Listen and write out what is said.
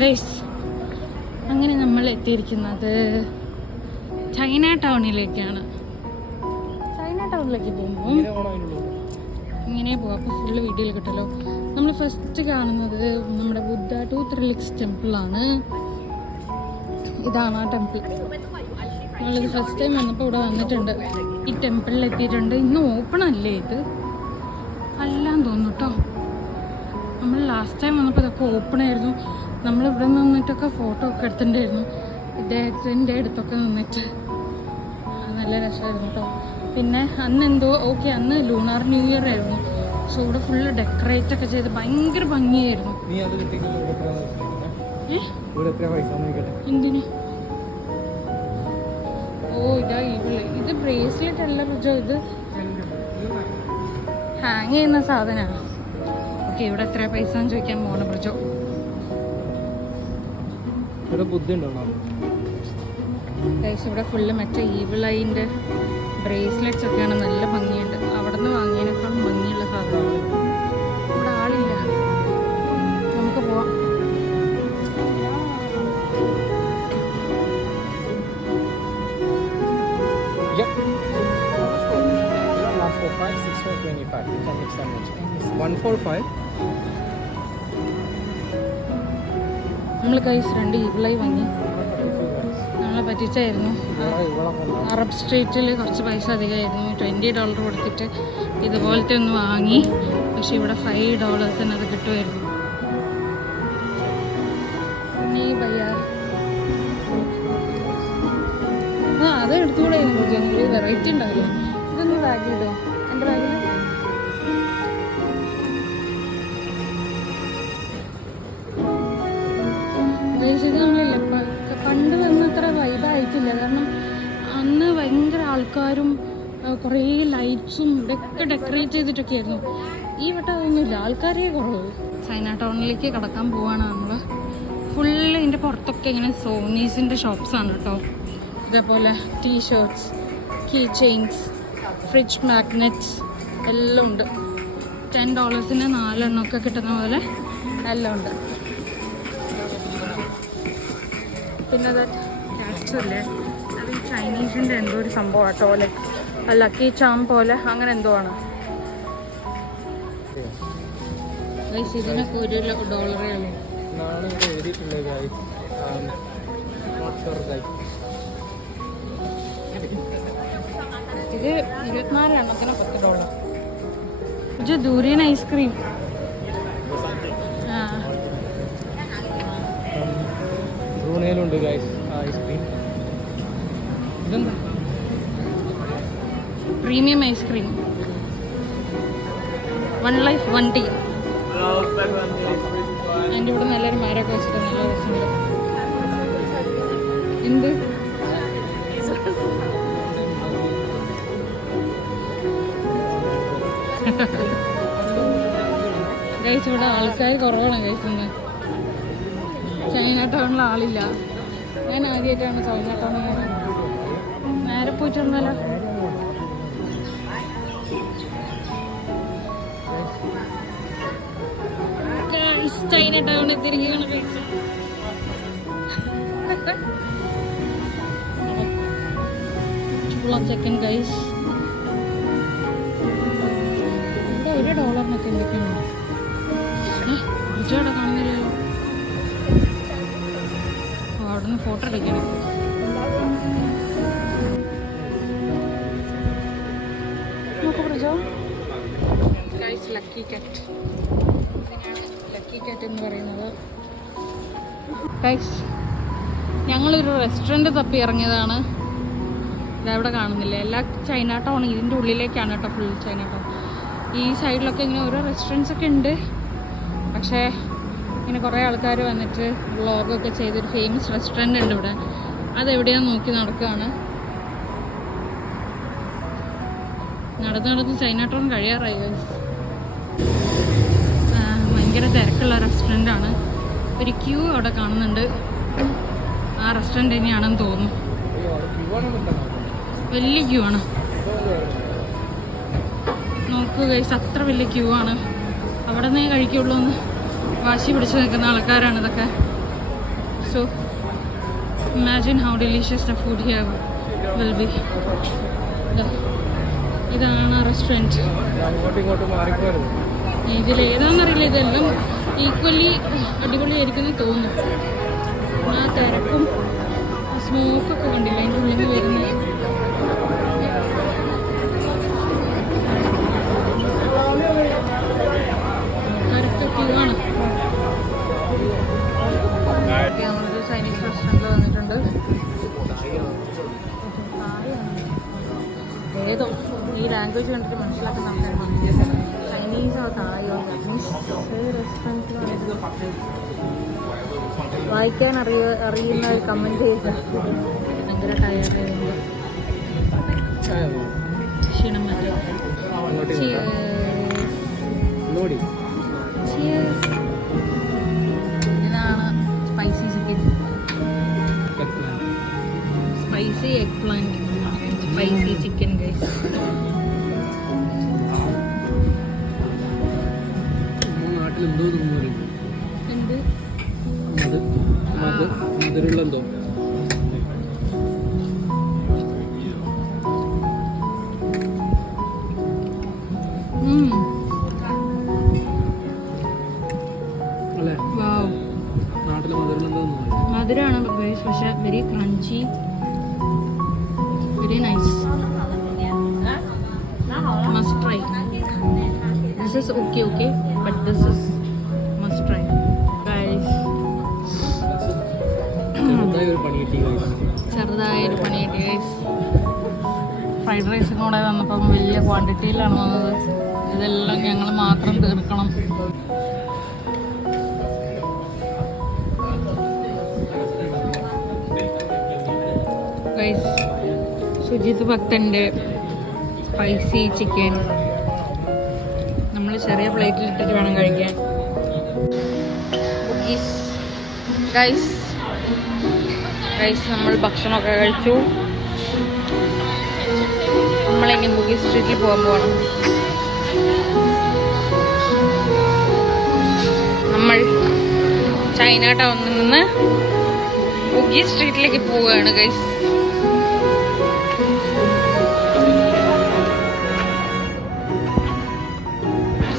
Guys, അങ്ങനെ നമ്മൾ എത്തിയിരിക്കുന്നത് ചൈന ടൗണിലേക്കാണ്. ചൈന ടൗണിലേക്ക് പോകുമ്പോൾ ഇങ്ങനെ പോകാം. അപ്പോൾ ഫുള്ള് വീഡിയോയിൽ കിട്ടുമല്ലോ. നമ്മൾ ഫസ്റ്റ് കാണുന്നത് നമ്മുടെ ബുദ്ധ ടൂത്ത് റിലിക്സ് ടെമ്പിളാണ്. ഇതാണ് ആ ടെമ്പിൾ. നമ്മളിത് ഫസ്റ്റ് ടൈം വന്നപ്പോൾ ഇവിടെ വന്നിട്ടുണ്ട്. ഈ ടെമ്പിളിൽ എത്തിയിട്ടുണ്ട്. ഇന്ന് ഓപ്പൺ അല്ലേ ഇത്? അല്ലാന്ന് തോന്നുന്നു കേട്ടോ. നമ്മൾ ലാസ്റ്റ് ടൈം വന്നപ്പോൾ ഇതൊക്കെ ഓപ്പൺ ആയിരുന്നു. നമ്മളിവിടെ നിന്നിട്ടൊക്കെ ഫോട്ടോ ഒക്കെ എടുത്തിട്ടുണ്ടായിരുന്നു. ഇദ്ദേഹത്തിൻ്റെ അടുത്തൊക്കെ നിന്നിട്ട് നല്ല രസമായിരുന്നു കേട്ടോ. പിന്നെ അന്ന് എന്തോ അന്ന് ലൂണാർ ന്യൂ ഇയർ ആയിരുന്നു. സോ ഇവിടെ ഫുള്ള് ഡെക്കറേറ്റ് ഒക്കെ ചെയ്ത് ഭയങ്കര ഭംഗിയായിരുന്നു. എന്തിന്? ഇതാ ഇത് ബ്രേസ്ലെറ്റ് അല്ല റുജോ, ഇത് ഹാങ് ചെയ്യുന്ന സാധനമാണ്. ഓക്കെ, ഇവിടെ എത്ര പൈസ ചോദിക്കാൻ പോകണം റുജോ. ഇവിടെ ഫുള്ള് മറ്റേ ഈവിളൈൻ്റെ ബ്രേസ്ലെറ്റ്സ് ഒക്കെയാണ്. നല്ല ഭംഗിയുണ്ട്. അവിടെ നിന്ന് വാങ്ങിയതിനേക്കാൾ ഭംഗിയുള്ള സാധനമാണ്. ഇവിടെ ആളില്ല, നമുക്ക് പോവാം. നമ്മൾ കൈസ് 2 ഈവിളൈ വാങ്ങി. നമ്മളെ പറ്റിച്ചായിരുന്നു. അറബ് സ്ട്രീറ്റിൽ കുറച്ച് പൈസ അധികമായിരുന്നു. $20 കൊടുത്തിട്ട് ഇതുപോലത്തെ ഒന്ന് വാങ്ങി. പക്ഷെ ഇവിടെ $5 അത് കിട്ടുമായിരുന്നു. അത് എടുത്തുകൂടെ ഒരു വെറൈറ്റി ഉണ്ടാവില്ലേ? ഇതൊന്ന് ബാഗിലിടോ, എൻ്റെ ബാഗിൽ. ഇത് നമ്മളില്ല പണ്ട് വന്നത്ര വൈബായിട്ടില്ല. കാരണം അന്ന് ഭയങ്കര ആൾക്കാരും കുറേ ലൈറ്റ്സും ഇതൊക്കെ ഡെക്കറേറ്റ് ചെയ്തിട്ടൊക്കെ ആയിരുന്നു. ഈ വട്ടം അതൊന്നുമില്ല, ആൾക്കാരേ കുറവ്. ചൈന ടൗണിലേക്ക് കടക്കാൻ പോവാണ് നമ്മൾ. ഫുള്ള് ഇതിൻ്റെ പുറത്തൊക്കെ ഇങ്ങനെ സോണീസിൻ്റെ ഷോപ്സാണ് കേട്ടോ. ഇതേപോലെ T-shirts, key chains, fridge magnets എല്ലാം ഉണ്ട്. $10 4 കിട്ടുന്ന പോലെ എല്ലാം ഉണ്ട്. പിന്നെ സ്റ്റാച്ചു അല്ലേ, അത് ഈ ചൈനീസിൻ്റെ എന്തോ ഒരു സംഭവം കേട്ടോ. ലൈക്ക് ലക്കി ചാം പോലെ അങ്ങനെ എന്തോ ആണ്. ഇതിനൊക്കെ $1 ഉള്ളൂ. ഇത് 24 എണ്ണത്തിന് $10. ഇത് ദൂരിയൻ ഐസ്ക്രീം. ബ്രൂണയിലുണ്ട് ഗൈസ് ഐസ്ക്രീം. ഇതെന്താ? Premium ice cream. 1 life 1 tea. അതിൻ്റെ ഇവിടെ നല്ലൊരു മരമൊക്കെ വെച്ചിട്ട് നല്ല രസമുണ്ട്. എന്ത് ഗൈസ്, ഇവിടെ ആൾക്കാർ കുറവാണ് ഗൈസ്. ഇന്ന് ചൈന ടൗണിൽ ആളില്ല. ഞാൻ ആദ്യമായിട്ടാണ് ചൈന ടൗണിൽ നേരെ പോയിട്ടുണ്ടല്ലോ. ചൈന ടൗൺ എത്തിയിരിക്കുകയാണ് ഗൈസ്. ചെക്കൻ ഗൈസ്. $1 എന്തൊക്കെയാണ് ഇവിടെ കാണുന്നില്ലല്ലോ. അവിടെ നിന്ന് ഫോട്ടോ എടുക്കണം. ഗൈസ്, ലക്കി കാറ്റ്. ലക്കി കാറ്റ് എന്ന് പറയുന്നത് ഗൈസ്, ഞങ്ങളൊരു റെസ്റ്റോറൻറ്റ് തപ്പി ഇറങ്ങിയതാണ്. ഇതവിടെ കാണുന്നില്ല. എല്ലാ ചൈന ടൗൺ ഇതിൻ്റെ ഉള്ളിലേക്കാണ് കേട്ടോ. Full China town. ഈ സൈഡിലൊക്കെ ഇങ്ങനെ ഓരോ റെസ്റ്റോറൻറ്റ്സ് ഒക്കെ ഉണ്ട്. പക്ഷേ ഇങ്ങനെ കുറേ ആൾക്കാർ വന്നിട്ട് വ്ളോഗൊക്കെ ചെയ്തൊരു ഫേമസ് റെസ്റ്റോറൻറ്റ് ഉണ്ട് ഇവിടെ. അതെവിടെയാണെന്ന് നോക്കി നടക്കുകയാണ്. നടന്ന് ചൈന ടൗൺ കഴിയാറായി. ഭയങ്കര തിരക്കുള്ള റെസ്റ്റോറൻറ്റാണ്. ഒരു ക്യൂ അവിടെ കാണുന്നുണ്ട്. ആ റെസ്റ്റോറൻറ്റ് തന്നെയാണെന്ന് തോന്നുന്നു. വലിയ ക്യൂ ആണ്. നോക്കുക ഗൈസ്, അത്ര വലിയ ക്യൂ ആണ്. അവിടെ നിന്നേ കഴിക്കുള്ളൂ എന്ന് വാശി പിടിച്ച് നിൽക്കുന്ന ആൾക്കാരാണ് ഇതൊക്കെ. So imagine how delicious the food here will be. ഇതാണ് റെസ്റ്റോറൻറ്റ്. അങ്ങോട്ടും ഇങ്ങോട്ടും മാറിപ്പോയിരുന്നു. ഇതിലേതാണെന്നറിയില്ല, ഇതെല്ലാം ഈക്വലി അടിപൊളിയായിരിക്കുന്നു തോന്നുന്നു. ആ തിരക്കും സ്മോക്കൊക്കെ കണ്ടില്ല അതിൻ്റെ ഉള്ളിൽ വരുന്നത്. ആണ് നമ്മളൊരു ചൈനീസ് റെസ്റ്റോറൻറ്റിൽ വന്നിട്ടുണ്ട്. ഏതോ ഈ ലാംഗ്വേജ് കണ്ടിട്ട് മനസ്സിലാക്കുന്ന ആൾക്കാരാണ്. ചൈനീസോ തായോ റെസ്റ്റോറൻറ്റിൽ വന്നിട്ട് വായിക്കാൻ അറിയുന്ന ഒരു കമൻറ്റ് ചെയ്ത ഭയങ്കര ടയർഡായിരുന്നു. ക്ഷീണം മറ്റേ ഇതാണ് spicy chicken, spicy eggplant, spicy chicken guys. നാട്ടിലെന്തോ എന്ത് മധുരമുള്ളെന്തോ. മധുരമാണ് പക്ഷെ very crunchy, very nice. Must try. This is okay but this is must try guys. ചെറുതായൊരു പണി കിട്ടി ഗൈസ്. ഫ്രൈഡ് റൈസും കൂടെ വന്നപ്പം വലിയ ക്വാണ്ടിറ്റിയിലാണ് വന്നത്. ഇതെല്ലാം ഞങ്ങൾ മാത്രം തീർക്കണം. സുജിത് ഭക്തൻ്റെ സ്പൈസി ചിക്കൻ നമ്മൾ ചെറിയ പ്ലേറ്റിലിട്ടിട്ട് വേണം കഴിക്കാൻ. ഗൈസ് നമ്മൾ ഭക്ഷണമൊക്കെ കഴിച്ചു. നമ്മളിനി ബുഗി സ്ട്രീറ്റിൽ പോകാൻ പോകണം. നമ്മൾ ചൈന ടൗണിൽ നിന്ന് ബുഗി സ്ട്രീറ്റിലേക്ക് പോവുകയാണ് ഗൈസ്.